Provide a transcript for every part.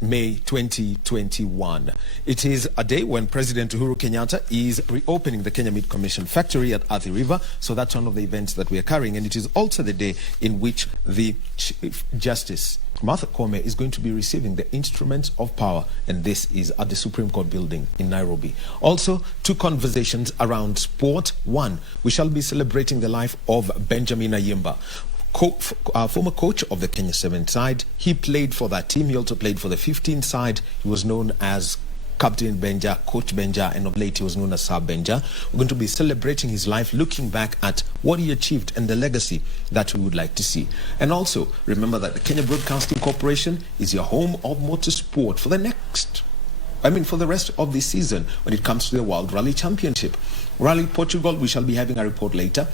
May 2021. It is a day when President Uhuru Kenyatta is reopening the Kenya Meat Commission factory at Athi River. So that's one of the events that we are carrying. And it is also the day in which the Chief Justice Martha Koome is going to be receiving the instruments of power, and this is at the Supreme Court building in Nairobi. Also, two conversations around sport. One, we shall be celebrating the life of Benjamin Ayimba, former coach of the Kenya 7 side. He played for that team. He also played for the 15 side. He was known as Captain Benja, Coach Benja, and of late he was known as Sir Benja. We're going to be celebrating his life, looking back at what he achieved and the legacy that we would like to see. And also, remember that the Kenya Broadcasting Corporation is your home of motorsport for the rest of this season when it comes to the World Rally Championship. Rally Portugal, we shall be having a report later.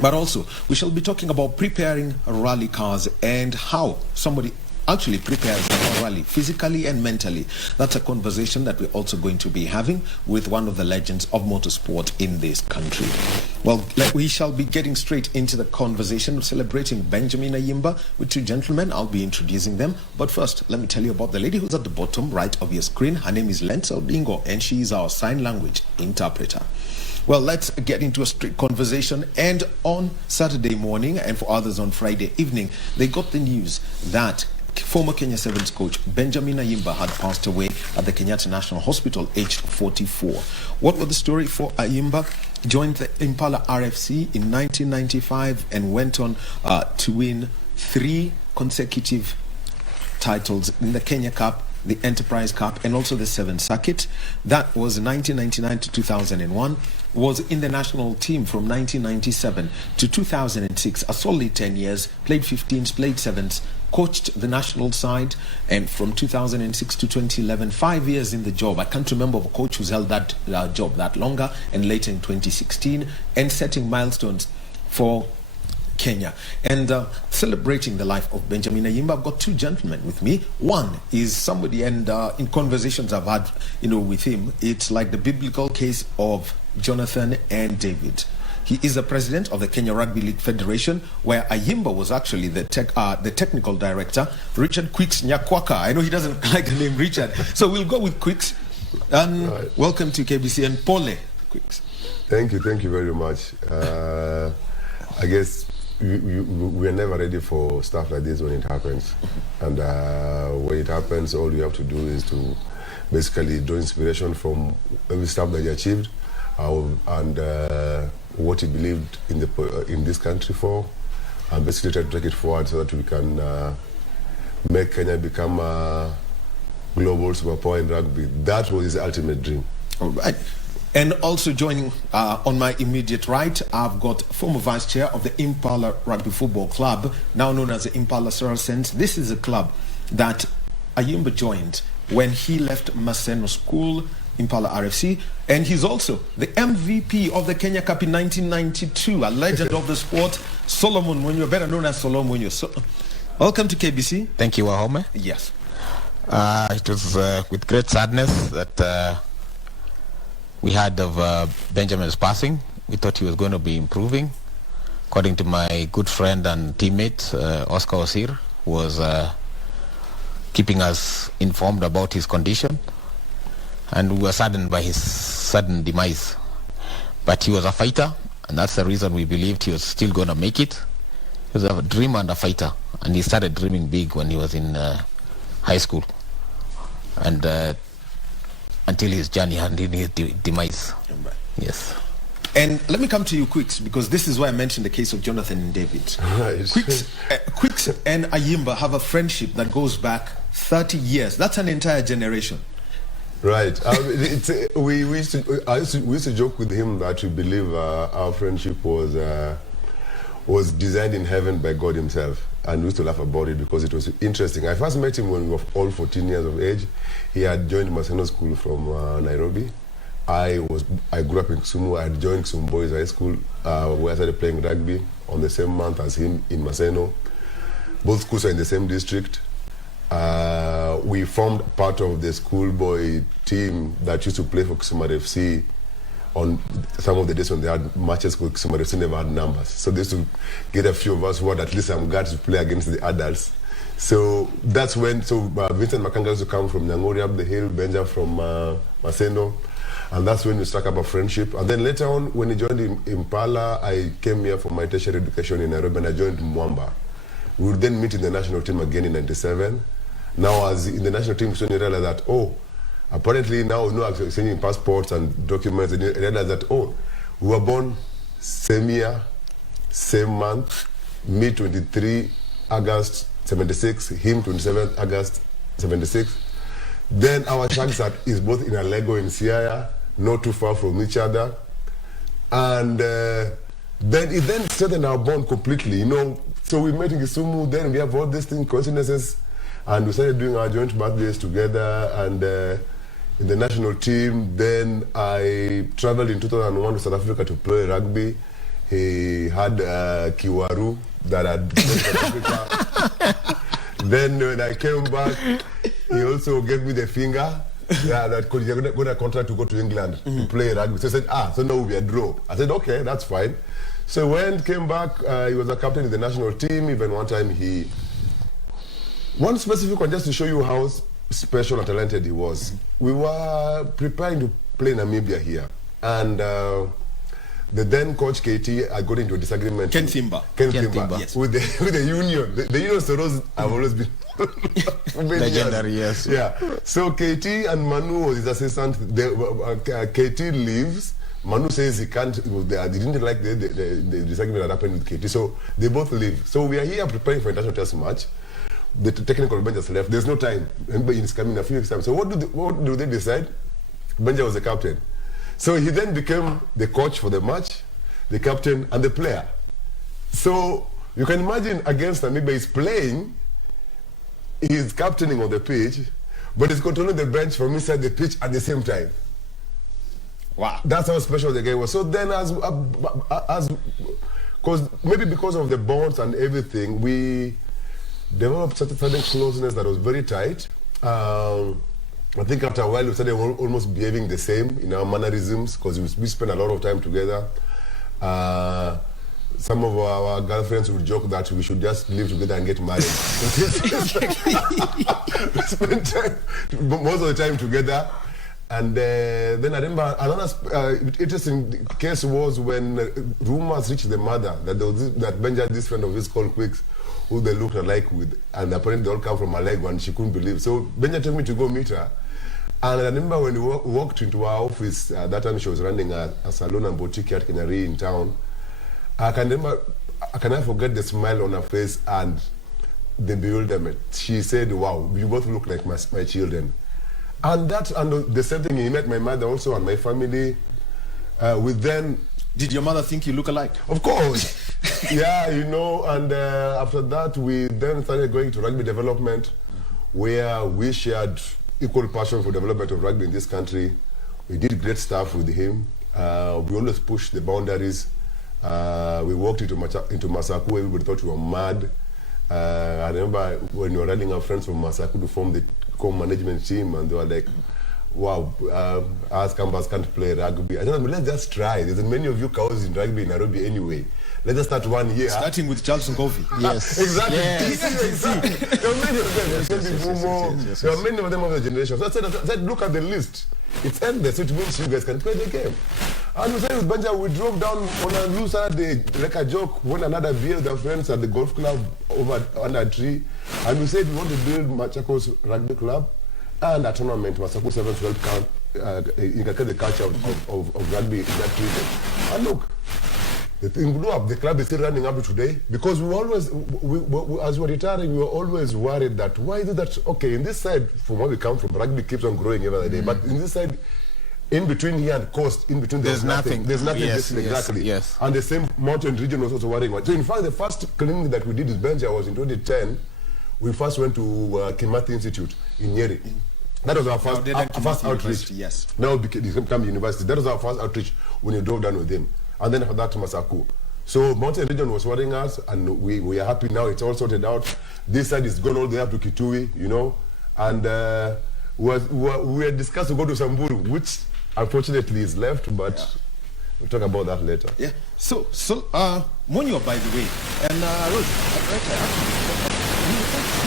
But also, we shall be talking about preparing rally cars and how somebody actually prepares for a rally physically and mentally. That's a conversation that we're also going to be having with one of the legends of motorsport in this country. Well, we shall be getting straight into the conversation of celebrating Benjamin Ayimba with two gentlemen. I'll be introducing them. But first, let me tell you about the lady who's at the bottom right of your screen. Her name is Lensa Odingo, and she is our sign language interpreter. Well, let's get into a straight conversation. And on Saturday morning, and for others on Friday evening, they got the news that former Kenya Sevens coach Benjamin Ayimba had passed away at the Kenyatta National Hospital, aged 44. What was the story for Ayimba? Joined the Impala RFC in 1995 and went on to win 3 consecutive titles in the Kenya Cup, the Enterprise Cup, and also the 7th Circuit. That was 1999 to 2001. Was in the national team from 1997 to 2006, a solid 10 years, played 15s, played 7s, coached the national side, and from 2006 to 2011, 5 years in the job. I can't remember of a coach who's held that job that longer, and later in 2016, and setting milestones for Kenya. And celebrating the life of Benjamin Ayimba, I've got two gentlemen with me. One is somebody, and in conversations I've had with him, it's like the biblical case of Jonathan and David. He is the president of the Kenya Rugby League Federation, where Ayimba was actually the technical director. Richard Quicks Nyakwaka. I know he doesn't like the name Richard, so we'll go with Quicks. Right. Welcome to KBC, and Pole Quicks. Thank you very much. I guess we are never ready for stuff like this when it happens, and when it happens, all you have to do is to basically draw inspiration from every stuff that you achieved, and what you believed in this country for, and basically try to take it forward so that we can make Kenya become a global superpower in rugby. That was his ultimate dream. All right. And also joining on my immediate right, I've got former vice chair of the Impala Rugby Football Club, now known as the Impala Saracens. This is a club that Ayimba joined when he left Maseno School, Impala RFC, and he's also the MVP of the Kenya Cup in 1992, a legend of the sport, Solomon Munyua, better known as Solomon Munyua. So, welcome to KBC. Thank you, Wahome. Yes. It was with great sadness that we heard of Benjamin's passing. We thought he was going to be improving. According to my good friend and teammate, Oscar Osir, who was keeping us informed about his condition. And we were saddened by his sudden demise. But he was a fighter, and that's the reason we believed he was still going to make it. He was a dreamer and a fighter, and he started dreaming big when he was in high school. And until his journey and his demise. Right. Yes. And let me come to you, Quicks, because this is why I mentioned the case of Jonathan and David. Right. Quicks and Ayimba have a friendship that goes back 30 years. That's an entire generation. Right. We used to joke with him that we believe our friendship was designed in heaven by God himself, and we used to laugh about it because it was interesting. I first met him when we were all 14 years of age. He had joined Maseno School from Nairobi. I grew up in Kisumu. I had joined Kisumu Boys High School, where I started playing rugby on the same month as him in Maseno. Both schools are in the same district. We formed part of the schoolboy team that used to play for Kisumu FC on some of the days when they had matches with Kisumu FC never had numbers. So they used to get a few of us who had at least some guts to play against the adults. So that's when, Vincent Makanga used to come from Nyangori up the hill, Benja from Maseno. And that's when we struck up a friendship. And then later on, when he joined Impala, I came here for my tertiary education in Nairobi, and I joined Mwamba. We would then meet in the national team again in '97. Now, as in the national team, so you realize that, apparently now we know exchanging passports and documents, and you realize that, we were born same year, same month, me 23 August 76, him 27th August 76. Then our shags is both in Alego and Siaya, not too far from each other. And then it strengthened our bond completely, you know. So we met in Kisumu, then we have all these things, coincidences, and we started doing our joint birthdays together, and in the national team. Then I traveled in 2001 to South Africa to play rugby. He had Kiwaru that had gone to South Africa. Then when I came back, he also gave me the finger. Yeah, that could you got a contract to go to England to play rugby. So I said, so now we'll be a draw. I said, okay, that's fine. So when he came back, he was a captain in the national team. Even one time one specific one, just to show you how special and talented he was. We were preparing to play Namibia here, and the then coach KT I got into a disagreement. Ken Thimba, yes. with the union. The union Soros have always been legendary, yes. Yeah. So KT and Manu was his assistant. KT leaves. Manu says he can't. They didn't like the disagreement that happened with KT. So they both leave. So we are here preparing for international test match. The technical bench has left. There's no time. Anybody is coming in a few weeks time. So what do they decide? Benja was the captain. So he then became the coach for the match, the captain, and the player. So you can imagine against Namibia, he's playing, he's captaining on the pitch, but he's controlling the bench from inside the pitch at the same time. Wow. That's how special the game was. So then maybe because of the bonds and everything, we developed certain closeness that was very tight. I think after a while we started almost behaving the same in our mannerisms, because we spent a lot of time together. Some of our girlfriends would joke that we should just live together and get married. We spent most of the time together. And then I remember another interesting case was when rumors reached the mother that that Benja, this friend of his called Quicks, who they looked alike with, and apparently they all come from Alego, and she couldn't believe. So Benja took me to go meet her. And I remember when we walked into our office, that time she was running a salon and boutique at Kenyari in town. I cannot forget the smile on her face and the bewilderment. She said, wow, you both look like my children. And the same thing, he met my mother also and my family. Did your mother think you look alike? Of course. Yeah, you know, and after that, we then started going to rugby development, where we shared equal passion for development of rugby in this country. We did great stuff with him. We always pushed the boundaries. We walked into Masaku, everybody thought we were mad. I remember when we were running our friends from Masaku to form the co-management team, and they were like, wow, us Kambas can't play rugby. I said, let's just try. There's many of you cows in rugby in Nairobi anyway. Let's just start one year. Starting with Charles Nkovi. Yes. Exactly. Yes. Exactly. There are many of them. There are many of them of the generation. So I said, look at the list. It's endless, which means you guys can play the game. And we said with Benja, we drove down on a loose Saturday, like a joke, won another beer with our friends at the golf club under a tree. And we said we want to build Machakos Rugby Club and a tournament, Masako 7th World Cup, inculcate the culture of rugby in that region. And look, the thing blew up. The club is still running up to today, because we always, as we were retiring, we were always worried that why is it that, okay, in this side, from where we come from, rugby keeps on growing every day, but in this side, in between here and coast, in between there's nothing. There's nothing. Yes, exactly. Yes. And the same mountain region was also worrying. So in fact, the first clinic that we did with Benja was in 2010. We first went to Kimathi Institute in Nyeri. That was our first outreach. Yes. Now it became university. That was our first outreach when we drove down with him. And then after that to Masaku. So mountain region was worrying us, and we are happy now. It's all sorted out. This side is gone all the way up to Kitui, you know. And we had discussed to go to Samburu, which unfortunately is left, but we'll talk about that later. Yeah. So Munyua, by the way, and Rose, I actually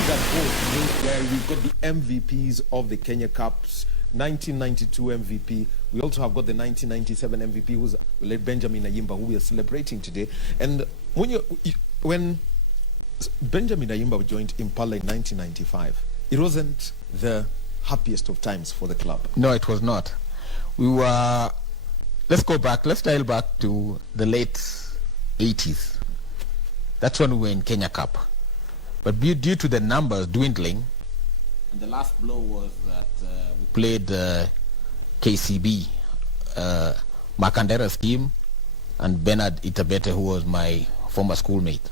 that both where we've got the MVPs of the Kenya Cups. 1992 MVP. We also have got the 1997 MVP, who's late Benjamin Ayimba, who we are celebrating today. And when Benjamin Ayimba joined Impala in 1995, it wasn't the happiest of times for the club. No, it was not. We were. Let's go back. Let's dial back to the late 80s. That's when we were in Kenya Cup. But due to the numbers dwindling, and the last blow was that we played KCB, Makandera's team, and Bernard Itabete, who was my former schoolmate.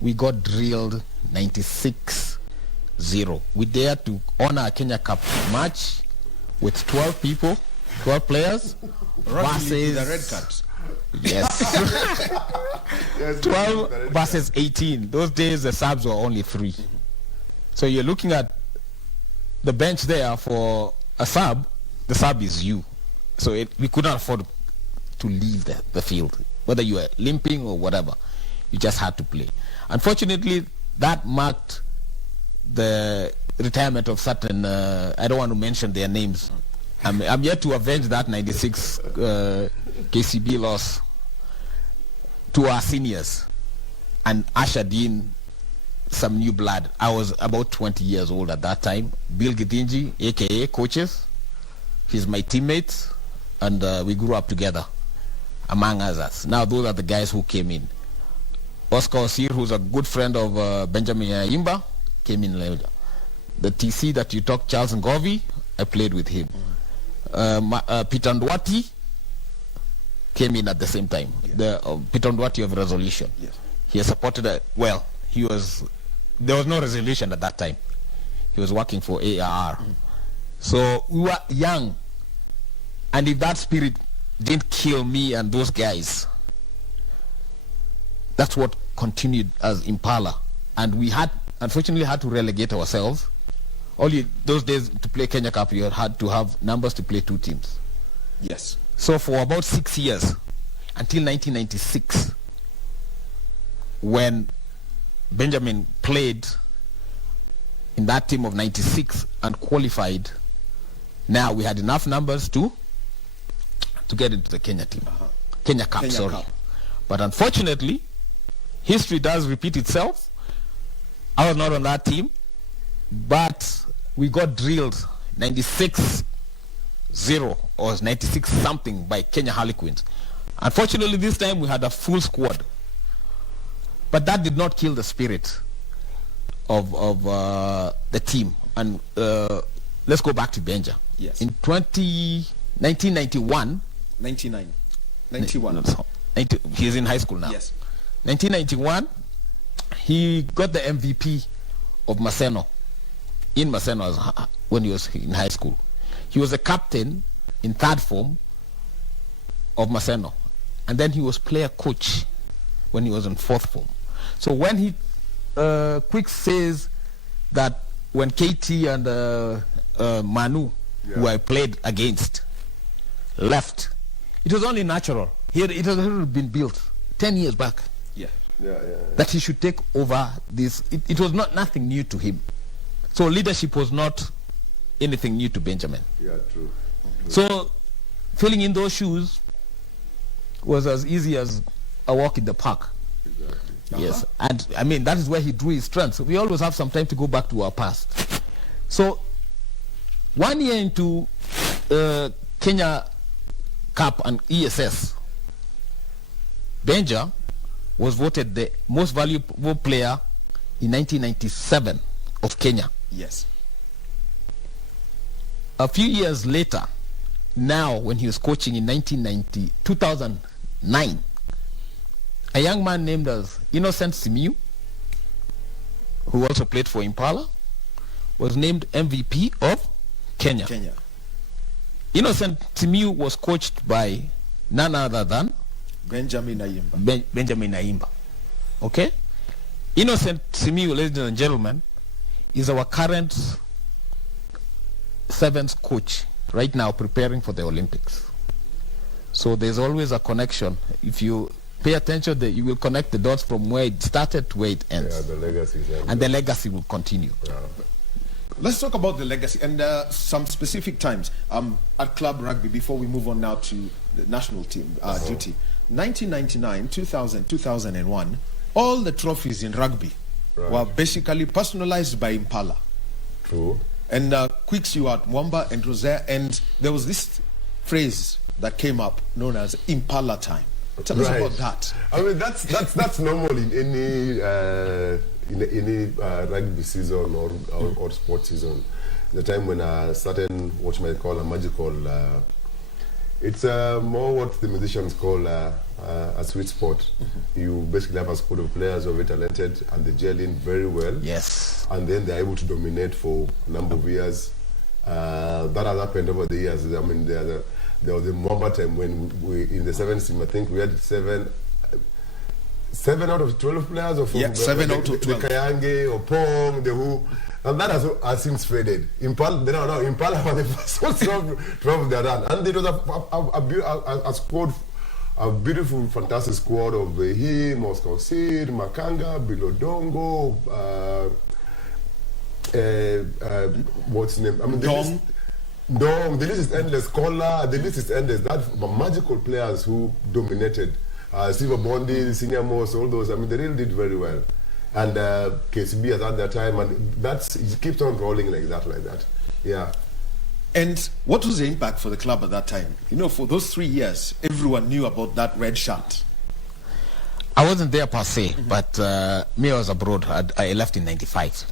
We got drilled 96-0. We dared to honor a Kenya Cup match with 12 people, 12 players, versus the red cards. Yes. Yes, 12 versus 18. Those days the subs were only 3. So you're looking at the bench there for a sub. The sub is you. So we could not afford to leave the field. Whether you were limping or whatever, you just had to play. Unfortunately, that marked the retirement of certain, I don't want to mention their names. I'm yet to avenge that 96 KCB loss to our seniors and ushered in some new blood. I was about 20 years old at that time. Bill Gidinji, aka coaches, he's my teammate, and we grew up together, among others. Now those are the guys who came in. Oscar Osir, who's a good friend of Benjamin Ayimba, came in later. The TC that you talked, Charles Ngovi, I played with him. Peter Ndwati came in at the same time. Yes. The Peter Ndwati of Resolution. Yes. He supported there was no resolution at that time. He was working for ARR. So we were young, and if that spirit didn't kill me and those guys, that's what continued as Impala. And we unfortunately had to relegate ourselves. Only those days to play Kenya Cup, you had to have numbers to play 2 teams. Yes. So for about 6 years, until 1996, when Benjamin played in that team of 96 and qualified, now we had enough numbers to get into the Kenya team. Kenya Cup, sorry. Cup. But unfortunately, history does repeat itself. I was not on that team, but we got drilled 96-0 or 96 something by Kenya Harlequins. Unfortunately, this time we had a full squad, but that did not kill the spirit of the team. And let's go back to Benja. Yes. In 1991, 91. He's in high school now. Yes. 1991, he got the MVP of Maseno. In Maseno when he was in high school. He was a captain in 3rd form of Maseno. And then he was player coach when he was in 4th form. So when he quick says that when KT and Manu, who I played against, left, it was only natural. It had already been built 10 years back. That he should take over this. It was nothing new to him. So leadership was not anything new to Benjamin. Yeah, true. So filling in those shoes was as easy as a walk in the park. Exactly. Yes, and I mean that is where he drew his strength. So we always have some time to go back to our past. So 1 year into Kenya Cup and ESS, Benja was voted the most valuable player in 1997 of Kenya. Yes. A few years later, now when he was coaching in 2009, a young man named as Innocent Simiu, who also played for Impala, was named MVP of Kenya. Innocent Simiu was coached by none other than Benjamin Ayimba. Benjamin Ayimba. Okay? Innocent Simiu, ladies and gentlemen, is our current 7th coach right now preparing for the Olympics. So there's always a connection. If you pay attention, you will connect the dots from where it started to where it ends. Yeah, the legacy. And the legacy will continue. Yeah. Let's talk about the legacy and some specific times at club rugby before we move on now to the national team duty. 1999, 2000, 2001, all the trophies in rugby were basically personalized by Impala. True. And Quicks, you were at Mwamba and Rosette, and there was this phrase that came up known as Impala time. Tell us about that. I mean, that's normal in any rugby season or sport season. The time when a certain, what you might call a magical, it's more what the musicians call a sweet spot. You basically have a squad of players who are very talented and they gel in very well. Yes. And then they're able to dominate for a number of years. That has happened over the years. I mean, there was a moment time when we in the 7th team, I think we had 7 out of 12 players, or 7 out of 12. The Kayange or Pong, the Who, and that has since faded. Impala was the first one to have their run, and it was a squad, a beautiful, fantastic squad of him, Oscar Sid, Makanga, Bilodongo, what's his name? I mean, the list is endless. Kola, the list is endless. That magical players who dominated. Silver Bondi, Senior Moss, all those. I mean, they really did very well. And KCB has had their time, and it keeps on rolling like that. Yeah. And what was the impact for the club at that time? You know, for those 3 years, everyone knew about that red shirt. I wasn't there per se, but me, I was abroad. I left in 95.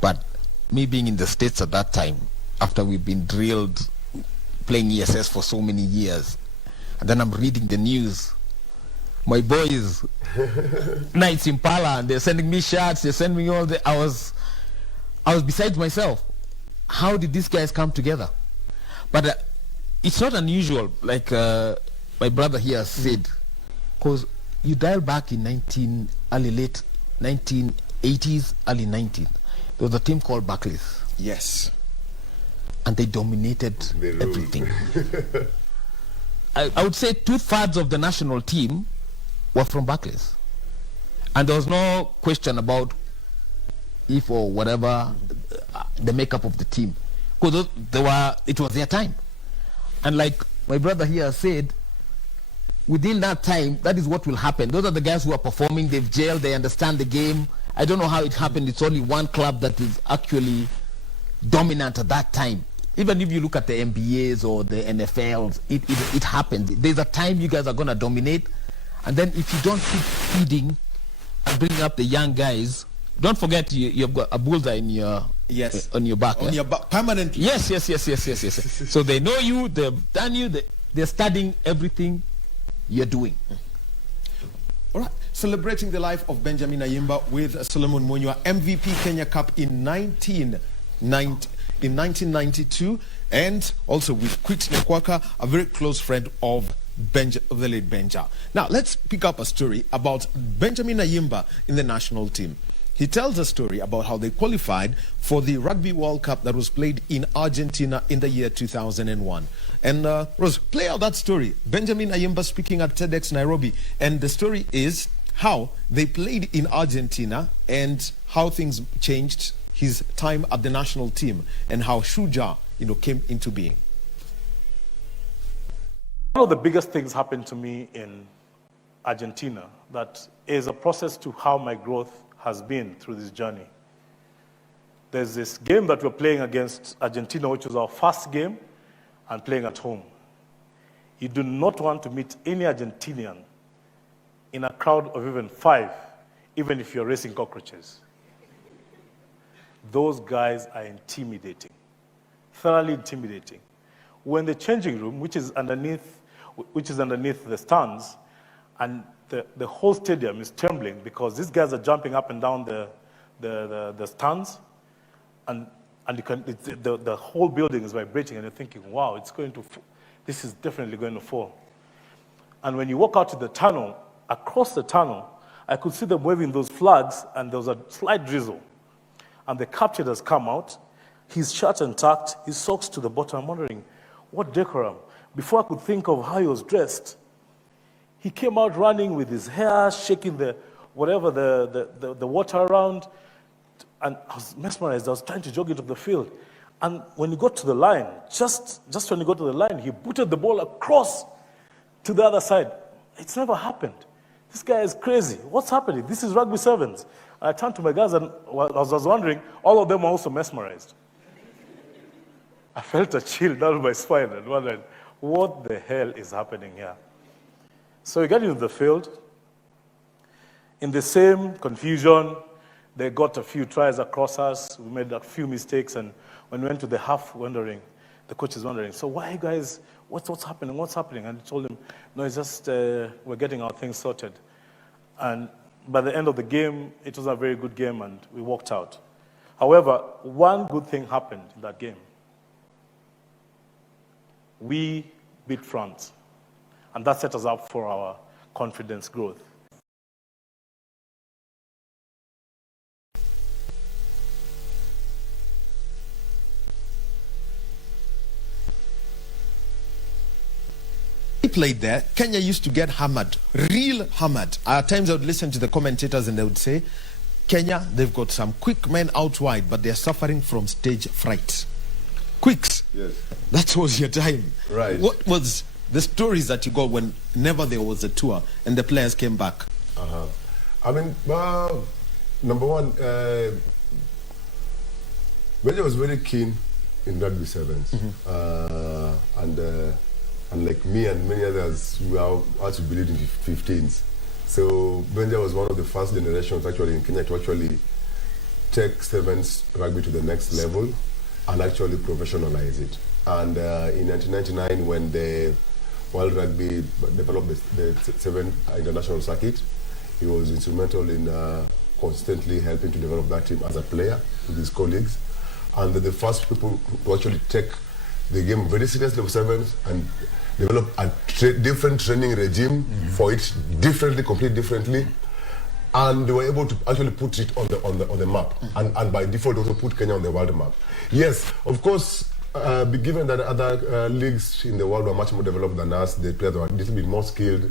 But me being in the States at that time, after we've been drilled playing ESS for so many years, and then I'm reading the news, my boys, Knights Impala, and they're sending me shirts, they're sending me all the, I was beside myself. How did these guys come together? But it's not unusual, like my brother here said, because you dial back in late 1980s, early 19th, there was a team called Barclays. Yes. And they dominated everything. I would say 2/3 of the national team were from Barclays. And there was no question about if or whatever the makeup of the team. Because it was their time. And like my brother here said, within that time, that is what will happen. Those are the guys who are performing, they've jailed, they understand the game. I don't know how it happened. It's only one club that is actually dominant at that time. Even if you look at the NBAs or the NFLs, it happened. There's a time you guys are going to dominate. And then if you don't keep feeding and bringing up the young guys, don't forget you've got a bullseye in your, on your back. On your back, permanently. Yes. So they know you, they've done you, they're studying everything you're doing. All right. Celebrating the life of Benjamin Ayimba with Solomon Munyua, MVP Kenya Cup in 1992, and also with Quicks Nyakwaka, a very close friend of the late Benja. Now, let's pick up a story about Benjamin Ayimba in the national team. He tells a story about how they qualified for the Rugby World Cup that was played in Argentina in the year 2001. And Rose, play out that story. Benjamin Ayimba speaking at TEDx Nairobi. And the story is how they played in Argentina and how things changed his time at the national team and how Shuja, came into being. One of the biggest things happened to me in Argentina that is a process to how my growth has been through this journey. There's this game that we're playing against Argentina, which was our first game, and playing at home. You do not want to meet any Argentinian in a crowd of even 5, even if you're racing cockroaches. Those guys are intimidating, thoroughly intimidating. We're in the changing room, which is underneath the stands, and the whole stadium is trembling because these guys are jumping up and down the stands, and the whole building is vibrating, and you're thinking, wow, this is definitely going to fall. And when you walk out to the tunnel, across the tunnel, I could see them waving those flags, and there was a slight drizzle. And the captain has come out, his shirt untucked, his socks to the bottom. I'm wondering, what decorum? Before I could think of how he was dressed, He came out running with his hair, shaking the water around. And I was mesmerized. I was trying to jog into the field. And when he got to the line, just when he got to the line, he booted the ball across to the other side. It's never happened. This guy is crazy. What's happening? This is rugby sevens. I turned to my guys and I was wondering, all of them were also mesmerized. I felt a chill down my spine and wondered, what the hell is happening here? So we got into the field. In the same confusion, they got a few tries across us. We made a few mistakes, and when we went to the half, the coach is wondering, so why guys, what's happening? What's happening? And I told him, no, it's just we're getting our things sorted. And by the end of the game, it was a very good game, and we walked out. However, one good thing happened in that game. We beat France, and that set us up for our confidence growth. Played there, Kenya used to get hammered, real hammered. At times I would listen to the commentators and they would say, Kenya, they've got some quick men out wide, but they're suffering from stage fright. Quicks. Yes. That was your time. Right. What was the stories that you got whenever there was a tour and the players came back? I mean, number one, Benja was very keen in rugby sevens. And like me and many others, we are to believe in 15s. So Benja was one of the first generations actually in Kenya to actually take sevens rugby to the next level and actually professionalize it. And in 1999, when the World Rugby developed the seven international circuit, he was instrumental in constantly helping to develop that team as a player with his colleagues. And the first people to actually take the game very seriously for sevens and develop a different training regime for it completely differently, and they were able to actually put it on the map, and by default also put Kenya on the world map. Yes, of course, given that other leagues in the world were much more developed than us, the players were a little bit more skilled,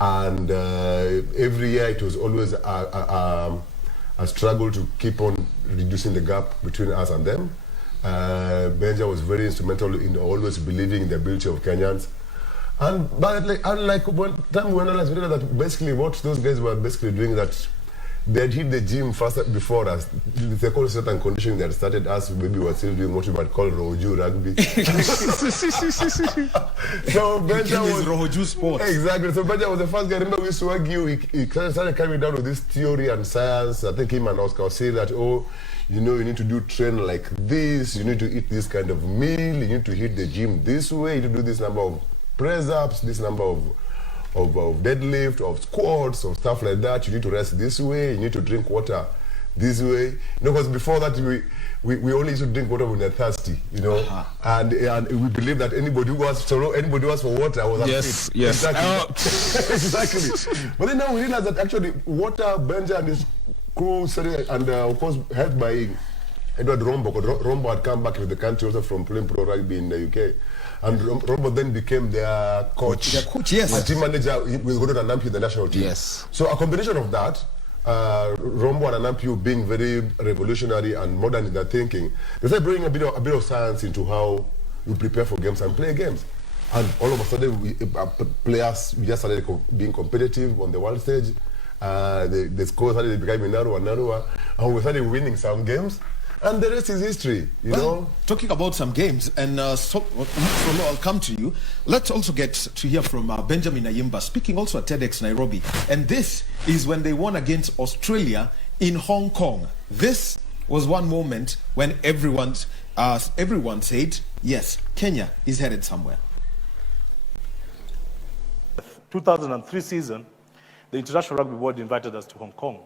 and every year it was always a struggle to keep on reducing the gap between us and them. Benja was very instrumental in always believing in the ability of Kenyans. But unlike one time we realized that basically what those guys were basically doing, that they had hit the gym faster before us. They called certain conditions that started us, maybe we were still doing what we might call Roju rugby. So Benja was Roju sports. Exactly. So Benja was the first guy. I remember we used to argue. He started coming down with this theory and science. I think him and Oscar say that, oh, you know, you need to train like this, you need to eat this kind of meal, you need to hit the gym this way, you need to do this number of press-ups, this number of deadlift, of squats, of stuff like that. You need to rest this way, you need to drink water this way. You know, because before that we only used to drink water when they're thirsty, you know, and we believe that anybody who asked for water was unfit. Yes. Exactly. Exactly. But then now we realize that actually water, Benja and his crew studied, and of course helped by Edward Rombo. Rombo had come back to the country also from playing pro rugby in the UK, and Rombo then became their coach. Their coach, yes. And team manager with Gordon and Anampu, the national team. Yes. So a combination of that, Rombo and Anampu being very revolutionary and modern in their thinking, they started bringing a bit of science into how you prepare for games and play games. And all of a sudden, players just started being competitive on the world stage. The scores started becoming narrower, and we started winning some games, and the rest is history, you know. Talking about some games, and Solo, I'll come to you. Let's also get to hear from Benjamin Ayimba, speaking also at TEDx Nairobi. And this is when they won against Australia in Hong Kong. This was one moment when everyone said, yes, Kenya is headed somewhere. 2003 season, the International Rugby Board invited us to Hong Kong,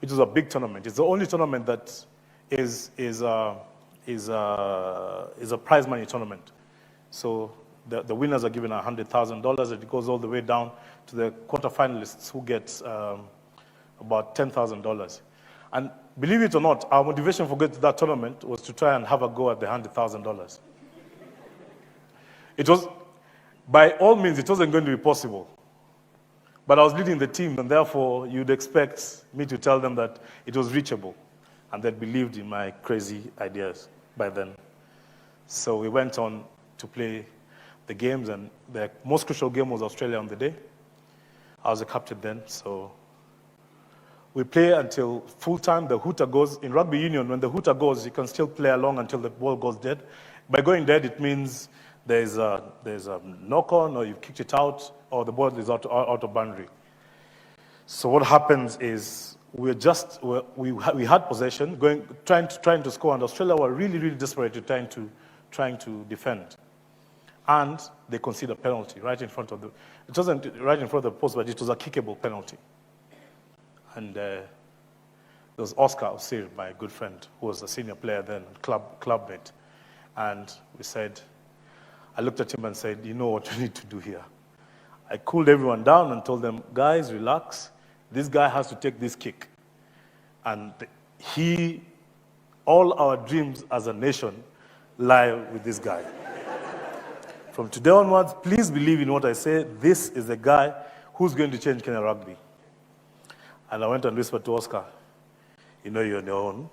which is a big tournament. It's the only tournament that is a prize money tournament. So the winners are given $100,000, and it goes all the way down to the quarterfinalists who get about $10,000. And believe it or not, our motivation for going to that tournament was to try and have a go at the $100,000. It was, by all means, it wasn't going to be possible. But I was leading the team, and therefore you'd expect me to tell them that it was reachable, and they believed in my crazy ideas by then. So we went on to play the games, and the most crucial game was Australia on the day. I was a captain then, so we play until full time. The hooter goes. In rugby union, when the hooter goes, you can still play along until the ball goes dead. By going dead, it means there's a knock-on, or you've kicked it out, or the ball is out of boundary. So what happens is we had possession, trying to score, and Australia were really, really desperate trying to defend. And they conceded a penalty right in front of the. It wasn't right in front of the post, but it was a kickable penalty. And there was Oscar Osir, my good friend, who was a senior player then, clubmate. And I looked at him and said, you know what we need to do here. I cooled everyone down and told them, guys, relax. This guy has to take this kick. And all our dreams as a nation lie with this guy. From today onwards, please believe in what I say. This is the guy who's going to change Kenya rugby. And I went and whispered to Oscar, you know you're on your own.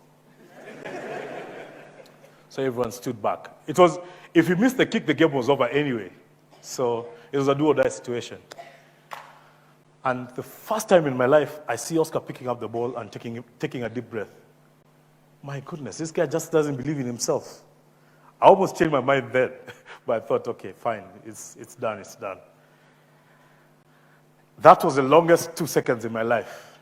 So everyone stood back. If you missed the kick, the game was over anyway. So it was a do-or-die situation. And the first time in my life, I see Oscar picking up the ball and taking a deep breath. My goodness, this guy just doesn't believe in himself. I almost changed my mind then, but I thought, okay, fine, it's done. That was the longest 2 seconds in my life.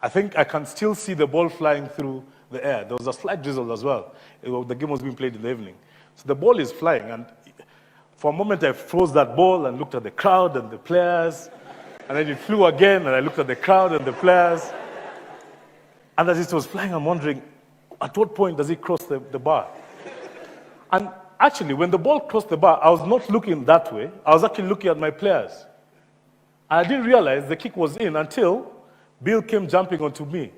I think I can still see the ball flying through the air. There was a slight drizzle as well. The game was being played in the evening. So the ball is flying, and for a moment I froze that ball and looked at the crowd and the players, and then it flew again, and I looked at the crowd and the players. And as it was flying, I'm wondering, at what point does it cross the bar? And actually, when the ball crossed the bar, I was not looking that way. I was actually looking at my players. And I didn't realize the kick was in until Bill came jumping onto me.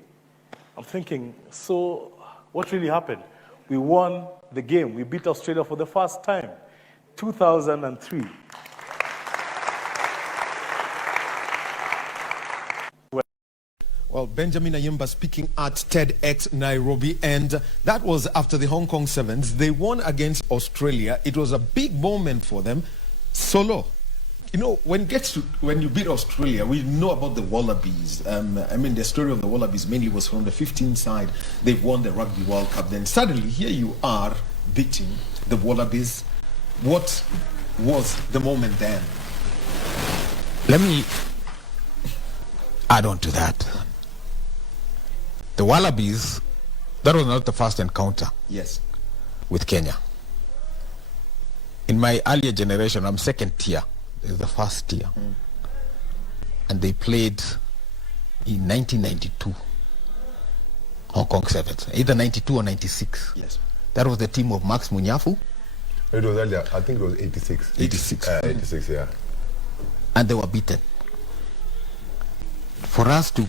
I'm thinking, so what really happened? We won the game. We beat Australia for the first time, 2003. Well, Benjamin Ayimba speaking at TEDx Nairobi, and that was after the Hong Kong Sevens. They won against Australia. It was a big moment for them. Solo, you know, when you beat Australia, we know about the Wallabies. The story of the Wallabies mainly was from the 15 side. They've won the Rugby World Cup. Then suddenly, here you are beating the Wallabies. What was the moment then? Let me add on to that. The Wallabies, that was not the first encounter. Yes. With Kenya. In my earlier generation, I'm second tier. This is the first tier. And they played in 1992. Hong Kong Sevens, either 92 or 96. Yes. That was the team of Max Munyafu. It was earlier, I think it was 86. 86. 86, yeah. And they were beaten. For us to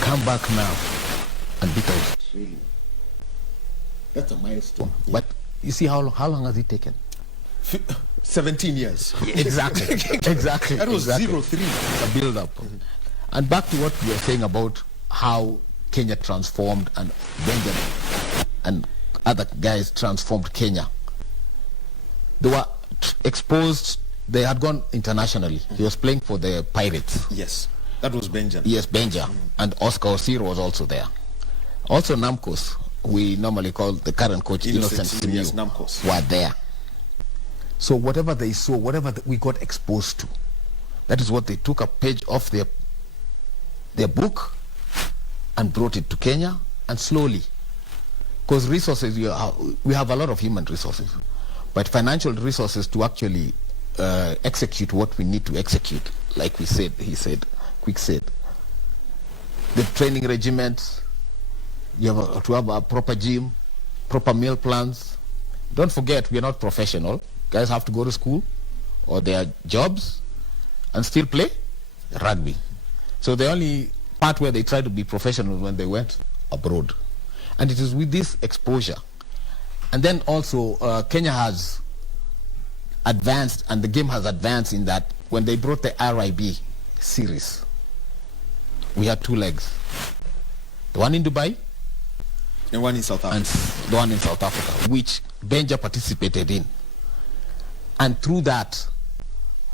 come back now and beat us. Really? That's a milestone. But you see how long has it taken? 17 years. Exactly. Exactly. That was exactly. 0-3. A build-up. And back to what we were saying about how Kenya transformed and Benjamin and other guys transformed Kenya. They were exposed, they had gone internationally. He was playing for the Pirates. Yes, that was Benjamin. Yes, Benja. And Oscar Osir was also there. Also Namcos, we normally call the current coach Innocent Simiyu, yes, Namcos, were there. So whatever they saw, whatever we got exposed to, that is what they took a page off their book and brought it to Kenya, and slowly, because resources, we have a lot of human resources, but financial resources to actually execute what we need to execute, like he said, Quick said. The training regiment, you have to have a proper gym, proper meal plans. Don't forget, we are not professional. Guys have to go to school or their jobs and still play rugby. So the only part where they tried to be professional when they went abroad. And it is with this exposure. And then also Kenya has advanced, and the game has advanced in that when they brought the RIB series, we had 2 legs. The one in Dubai And one in South Africa. and the one in South Africa, which Benja participated in. And through that,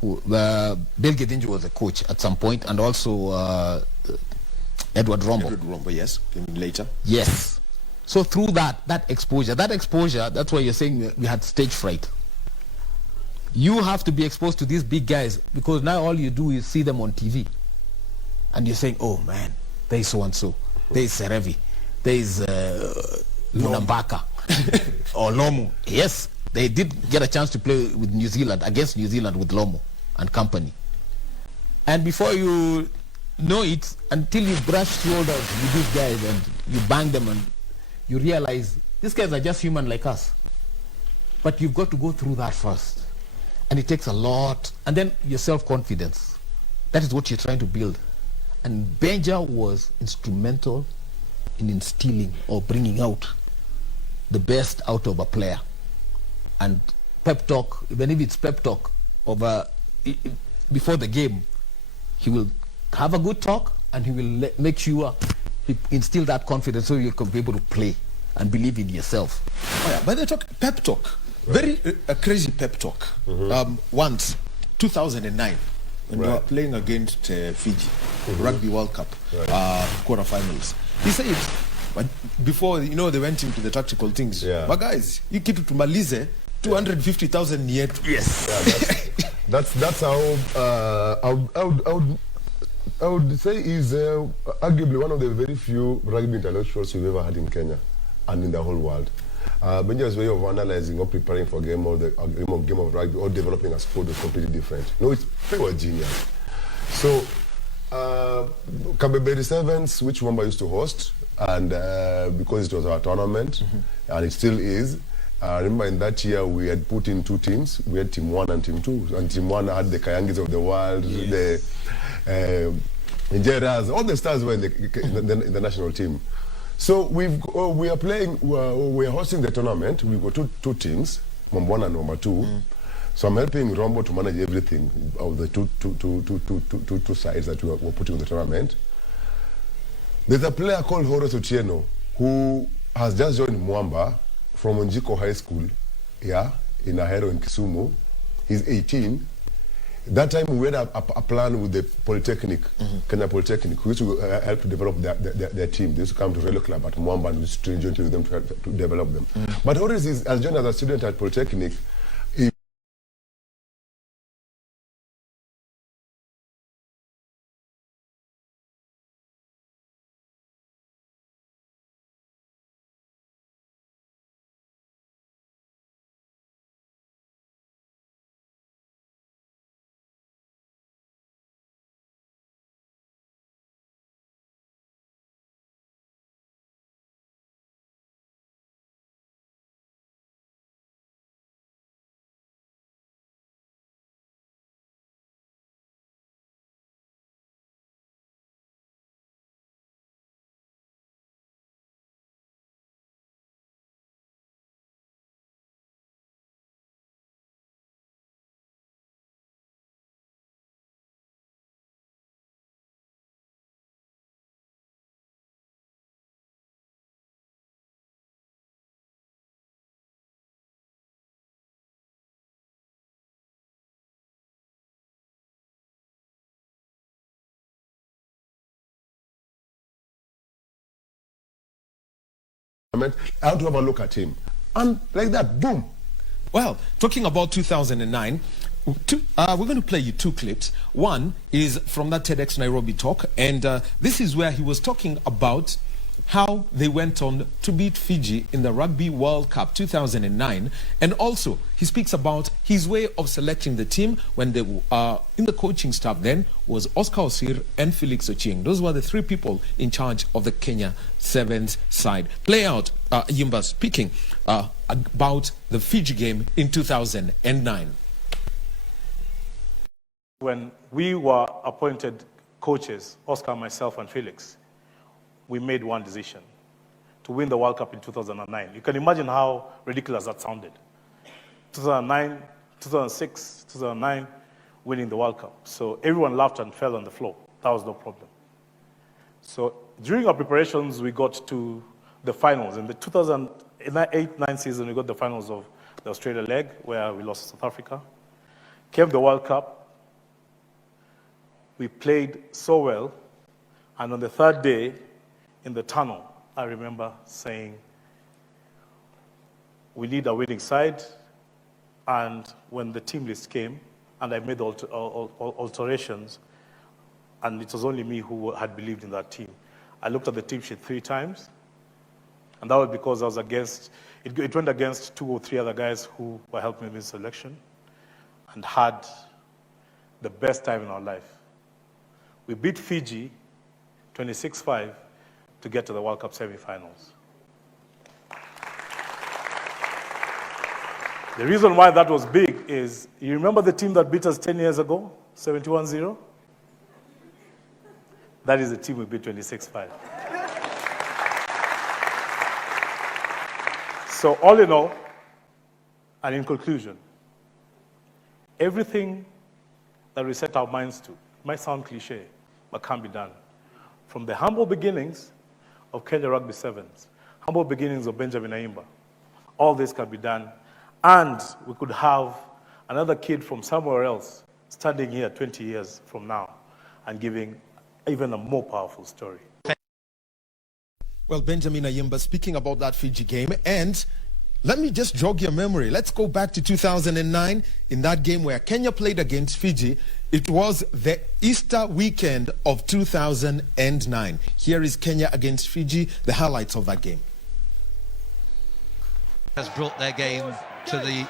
Bill Gedinju was a coach at some point, and also Edward Rombo. Edward Rombo, yes, came later. Yes. So through that exposure, that's why you're saying we had stage fright. You have to be exposed to these big guys, because now all you do is see them on TV. And you're saying, oh man, there is so-and-so, there is Serevi, there is Lunambaka, or Lomo. Yes, they did get a chance to play with New Zealand, against New Zealand with Lomo and company. And before you know it, until you brush shoulders with these guys and you bang them and you realize these guys are just human like us. But you've got to go through that first. And it takes a lot. And then your self-confidence. That is what you're trying to build. And Benja was instrumental in instilling or bringing out the best out of a player. And pep talk, even if it's pep talk before the game, he will have a good talk and he will make sure he instill that confidence so you can be able to play and believe in yourself. Oh yeah, but they talk pep talk, very crazy pep talk. Once, 2009, when we were playing against Fiji, Rugby World Cup quarterfinals. He said, but before they went into the tactical things. But guys, you keep it to Malize, 250,000 yet. Yes. That's how I would say is arguably one of the very few rugby intellectuals we've ever had in Kenya and in the whole world. Benja's way of analyzing or preparing for a game of rugby or developing a sport was completely different. No, it's pure genius. So, KBC Sevens, which Wamba used to host, and because it was our tournament, and it still is, I remember in that year we had put in 2 teams. We had Team 1 and Team 2. And Team 1 had the Kayangis of the world, the Nigeras, all the stars were in the national team. So we are playing, we are hosting the tournament. We've got two teams, number 1 and number 2. So I'm helping Rombo to manage everything of the two sides that we're putting in the tournament. There's a player called Horace Otieno who has just joined Mwamba from Njiko High School, in Ahero in Kisumu. He's 18. That time we had a plan with the Polytechnic, Kenya Polytechnic. We used to help to develop their team. They used to come to Relo Club at Mwamba and we used to join with them to help to develop them. But Horace has joined as a student at Polytechnic. How to have a look at him. And like that, boom. Well, talking about 2009, we're going to play you 2 clips. One is from that TEDx Nairobi talk, and this is where he was talking about how they went on to beat Fiji in the Rugby World Cup 2009. And also, he speaks about his way of selecting the team when they were in the coaching staff then was Oscar Osir and Felix Ochieng. Those were the 3 people in charge of the Kenya Sevens side. Play out Ayimba speaking about the Fiji game in 2009. When we were appointed coaches, Oscar, myself, and Felix, we made one decision: to win the World Cup in 2009. You can imagine how ridiculous that sounded. 2009, 2006, 2009, winning the World Cup. So everyone laughed and fell on the floor. That was no problem. So during our preparations, we got to the finals. In the 2008-9 season, we got the finals of the Australia leg, where we lost to South Africa. Came the World Cup. We played so well. And on the third day, in the tunnel, I remember saying, we need a winning side. And when the team list came, and I made the alterations, and it was only me who had believed in that team. I looked at the team sheet 3 times, and that was because I was against, it went against 2 or 3 other guys who were helping me in selection and had the best time in our life. We beat Fiji 26-5 to get to the World Cup semi-finals. The reason why that was big is, you remember the team that beat us 10 years ago, 71-0? That is the team we beat 26-5. So all in all, and in conclusion, everything that we set our minds to might sound cliche, but can be done. From the humble beginnings of Kenya Rugby Sevens, humble beginnings of Benjamin Ayimba, all this can be done. And we could have another kid from somewhere else standing here 20 years from now and giving even a more powerful story. Well, Benjamin Ayimba speaking about that Fiji game, and let me just jog your memory. Let's go back to 2009 in that game where Kenya played against Fiji. It was the Easter weekend of 2009. Here is Kenya against Fiji, the highlights of that game. Has brought their game to the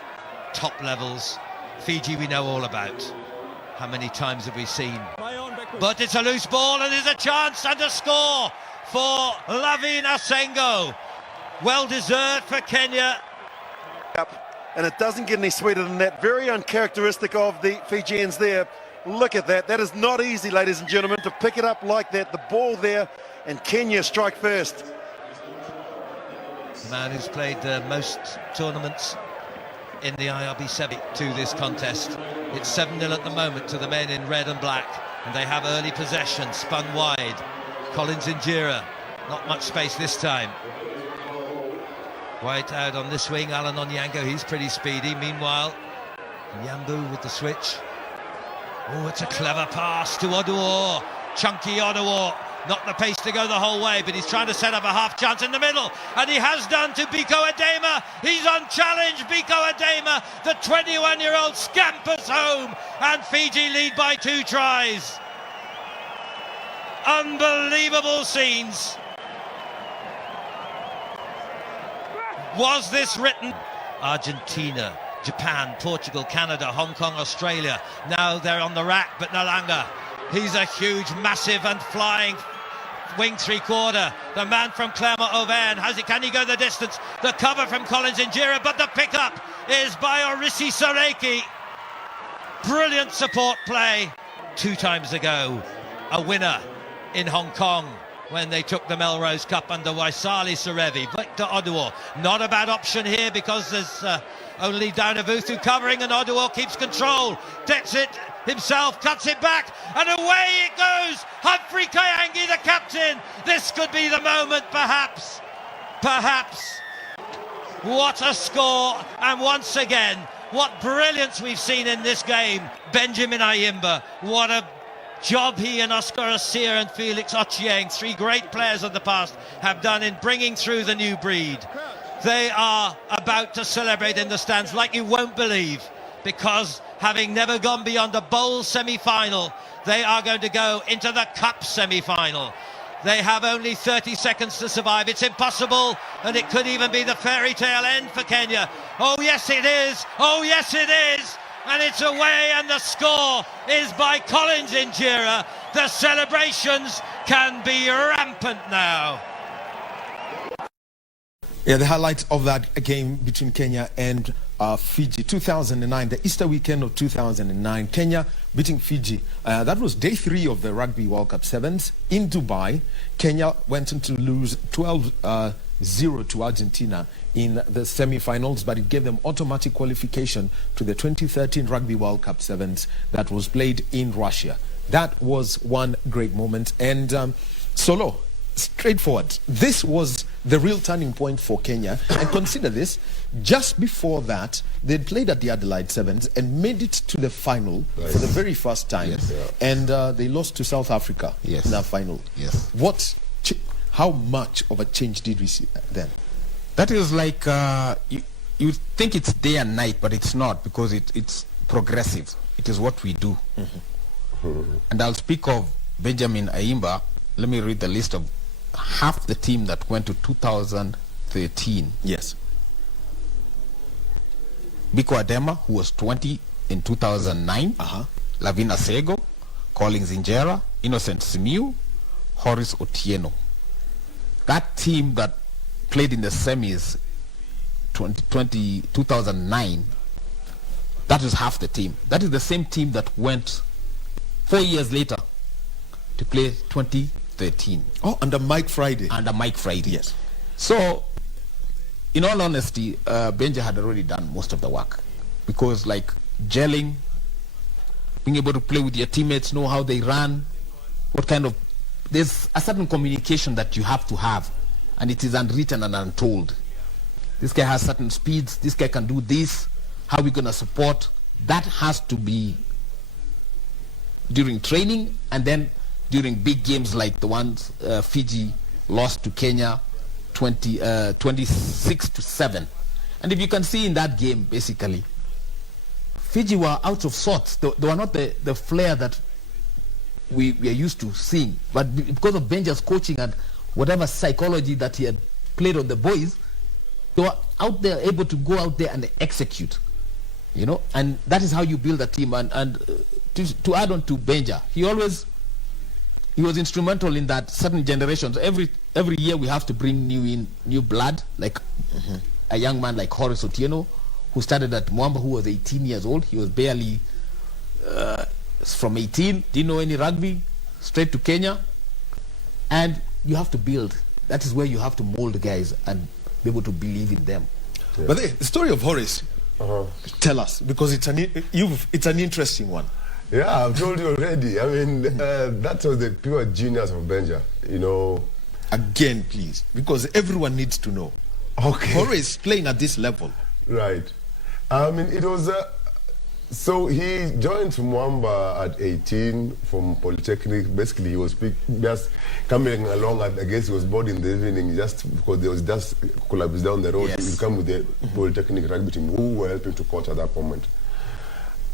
top levels. Fiji we know all about. How many times have we seen? But it's a loose ball and there's a chance and a score for Lavin Asengo. Well deserved for Kenya. And it doesn't get any sweeter than that. Very uncharacteristic of the Fijians there. Look at that. That is not easy, ladies and gentlemen, to pick it up like that. The ball there, and Kenya strike first. The man who's played most tournaments in the IRB 7 to this contest. It's 7-0 at the moment to the men in red and black, and they have early possession, spun wide. Collins Injera, not much space this time. White out on this wing, Alan Onyango, he's pretty speedy. Meanwhile, Yambu with the switch. Oh, it's a clever pass to Oduor. Chunky Oduor. Not the pace to go the whole way, but he's trying to set up a half chance in the middle, and he has done to Biko Adema. He's unchallenged. Biko Adema, the 21-year-old, scampers home, and Fiji lead by 2 tries. Unbelievable scenes. Was this written? Argentina, Japan, Portugal, Canada, Hong Kong, Australia. Now they're on the rack, but Nalanga, he's a huge, massive and flying wing 3/4. The man from Clermont Auvergne, can he go the distance? The cover from Collins Injera, but the pickup is by Orisi Sareki. Brilliant support play. 2 times ago, a winner in Hong Kong when they took the Melrose Cup under Waisali Serevi. Victor Oduor, not a bad option here because there's only Daunavuthu covering, and Oduor keeps control, gets it himself, cuts it back, and away it goes. Humphrey Kayangi, the captain. This could be the moment, perhaps. What a score, and once again, what brilliance we've seen in this game. Benjamin Ayimba, what a job he and Oscar Asir and Felix Ochieng, 3 great players of the past, have done in bringing through the new breed. They are about to celebrate in the stands like you won't believe, because having never gone beyond a bowl semi-final, they are going to go into the cup semi-final. They have only 30 seconds to survive. It's impossible, and it could even be the fairy tale end for Kenya. Oh yes it is, oh yes it is, and it's away, and the score is by Collins Injera. The celebrations can be rampant now. Yeah, the highlights of that game between Kenya and Fiji, 2009, the Easter weekend of 2009, Kenya beating Fiji. That was day 3 of the Rugby World Cup Sevens in Dubai. Kenya went on to lose 12-0 0 to Argentina in the semi-finals, but it gave them automatic qualification to the 2013 Rugby World Cup Sevens that was played in Russia. That was one great moment. And Solo, straightforward, this was the real turning point for Kenya. And consider this, just before that, they'd played at the Adelaide Sevens and made it to the final for the very first time. Yes. And they lost to South Africa in that final. Yes. How much of a change did we see then? That is like, you think it's day and night, but it's not, because it's progressive. It is what we do. And I'll speak of Benjamin Ayimba. Let me read the list of half the team that went to 2013. Yes. Biko Adema, who was 20 in 2009. Lavina Sego, Collins Injera, Innocent Simiu, Horace Otieno. That team that played in the semis 2009, that is half the team. That is the same team that went 4 years later to play 2013. Oh, under Mike Friday. Under Mike Friday. Yes. So, in all honesty, Benja had already done most of the work, because like gelling, being able to play with your teammates, know how they run, what kind of, there's a certain communication that you have to have, and it is unwritten and untold. This guy has certain speeds, this guy can do this, how are we going to support? That has to be during training, and then during big games like the ones Fiji lost to Kenya 26-7. And if you can see in that game, basically, Fiji were out of sorts. They were not the flair that we are used to seeing. But because of Benja's coaching and whatever psychology that he had played on the boys, they were out there able to go out there and execute. You know, and that is how you build a team. And to add on to Benja, he was instrumental in that certain generations. Every year we have to bring new blood, like a young man like Horace Otieno, who started at Mwamba, who was 18 years old. He was barely from 18, didn't know any rugby, straight to Kenya. And you have to build. That is where you have to mold guys and be able to believe in them. Yeah. But the story of Horace, tell us, because it's an interesting one. Yeah, I've told you already. I mean, that was the pure genius of Benja, you know. Again, please, because everyone needs to know. Okay. Horace playing at this level. Right. I mean, it was... so he joined Mwamba at 18 from Polytechnic. Basically, he was just coming along. I guess he was bored in the evening just because there was just clubs down the road. Yes. He would come with the Polytechnic rugby team who were helping to coach at that moment.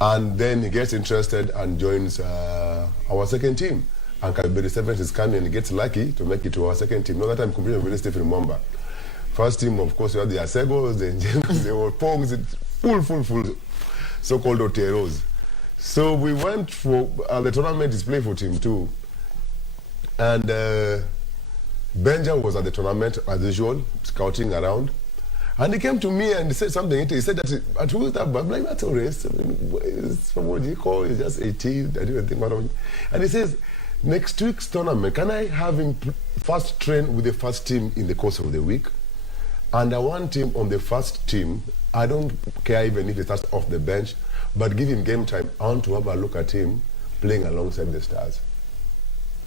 And then he gets interested and joins our second team. And KBC 7 is coming and he gets lucky to make it to our second team. Not that I'm competing with Stephen Mwamba. First team, of course, we had the Asegos, the James, they were Pongs, full so-called Oteros. So we went for the tournament is played for team 2. And Benja was at the tournament as usual, scouting around. And he came to me and he said something. He said that, who is that? I'm like, that's Horace. I mean, it's from what you call, he's just 18. I didn't think about it. And he says, next week's tournament, can I have him first train with the first team in the course of the week? And I want him on the first team. I don't care even if he starts off the bench, but give him game time. I want to have a look at him playing alongside the stars.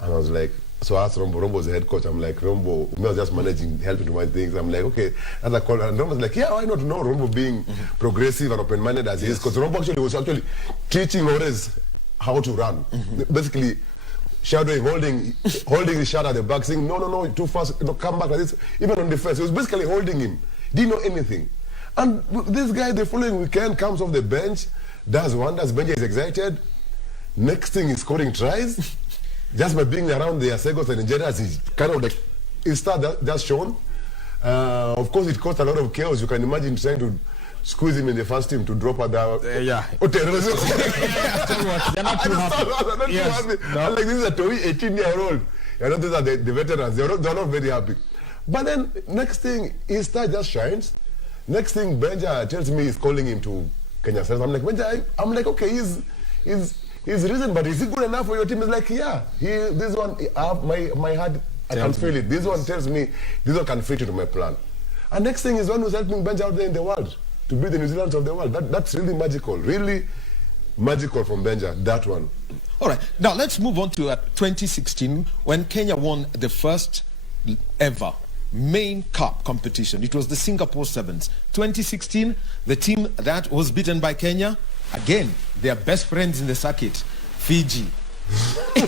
And I was like, so I asked Rombo. Rombo was the head coach. I'm like, Rombo, I was just managing, helping to manage things. I'm like, okay, that's a call. And Rombo was like, yeah, why not know Rombo being progressive and open-minded as he is? Because Rombo was actually teaching Horace how to run. Basically, shadowing, holding his shadow at the back, saying, no, too fast, come back like this. Even on the first, he was basically holding him. Didn't know anything. And this guy, the following weekend, comes off the bench, does wonders. Benja is excited. Next thing is scoring tries. Just by being around the Asegos and Nigerians, he's kind of like, his star just shown. Of course, it caused a lot of chaos. You can imagine trying to squeeze him in the first team to drop at the... Yeah. They're not too happy. I'm like, this is a 18-year-old. You know, these are the veterans. They're not very happy. But then, next thing, his star just shines. Next thing, Benja tells me he's calling him to Kenya. I'm like, Benja, I'm like, okay, he's He's risen, but is he good enough for your team? He's like, yeah, this one, my heart I can feel it. This one tells me this one can fit into my plan. And next thing is one who's helping Benja out there in the world to be the New Zealanders of the world. That's really magical from Benja, that one. All right, now let's move on to 2016 when Kenya won the first ever main cup competition. It was the Singapore Sevens. 2016, the team that was beaten by Kenya, again, their best friends in the circuit, Fiji. The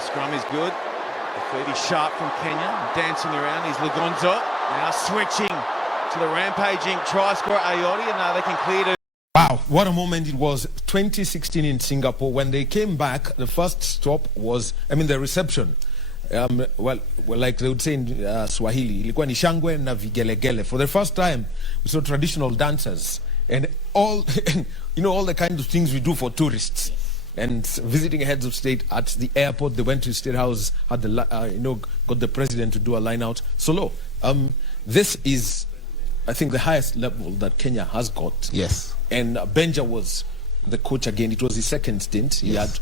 scrum is good. The 30 sharp from Kenya, dancing around. He's Lugonzo, now switching to the rampaging try scorer Ayodi, and now they can clear to... Wow, what a moment it was. 2016 in Singapore. When they came back, the first stop was, the reception. Well, like they would say in Swahili, ilikuwa ni shangwe na vigelegele. For the first time, we saw traditional dancers and all, all the kind of things we do for tourists. And visiting heads of state at the airport, they went to State House, had the, got the president to do a line out. So, this is, I think, the highest level that Kenya has got. Yes. And Benja was the coach again. It was his second stint. He had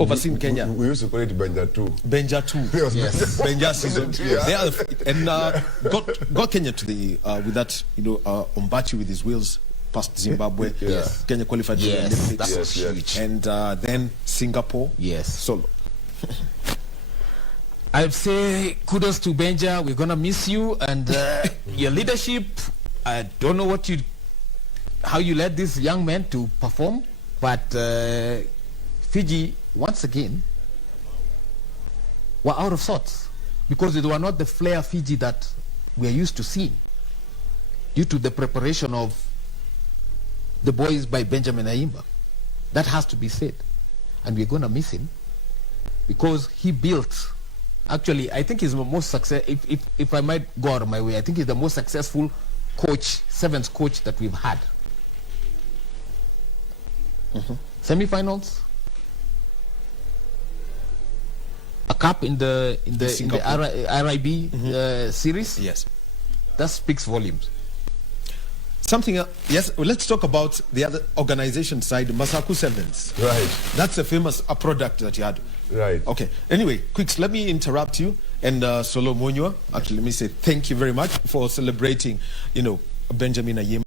overseen Kenya. We used to call it Benja 2. Benja 2. Yes. Benja season. And got Kenya to the with that, Ombachi with his wheels past Zimbabwe. Yes. Kenya qualified for the Olympics. That was huge. And then Singapore. Yes. Solo. I'd say kudos to Benja. We're gonna miss you and your leadership. I don't know how you led this young man to perform, but Fiji once again were out of sorts because they were not the flair Fiji that we are used to seeing due to the preparation of the boys by Benjamin Ayimba. That has to be said, and we're gonna miss him because he built. Actually, I think he's the most success. If I might go out of my way, I think he's the most successful coach, sevens coach that we've had. Semi-finals, a cup in the RIB series. Yes, that speaks volumes. Something else. Yes, well, let's talk about the other organization side, Masaku Sevens. Right. That's a famous product that you had. Right. Okay. Anyway, Quicks, let me interrupt you and Solo Munyua. Actually, let me say thank you very much for celebrating, Benjamin Ayimba.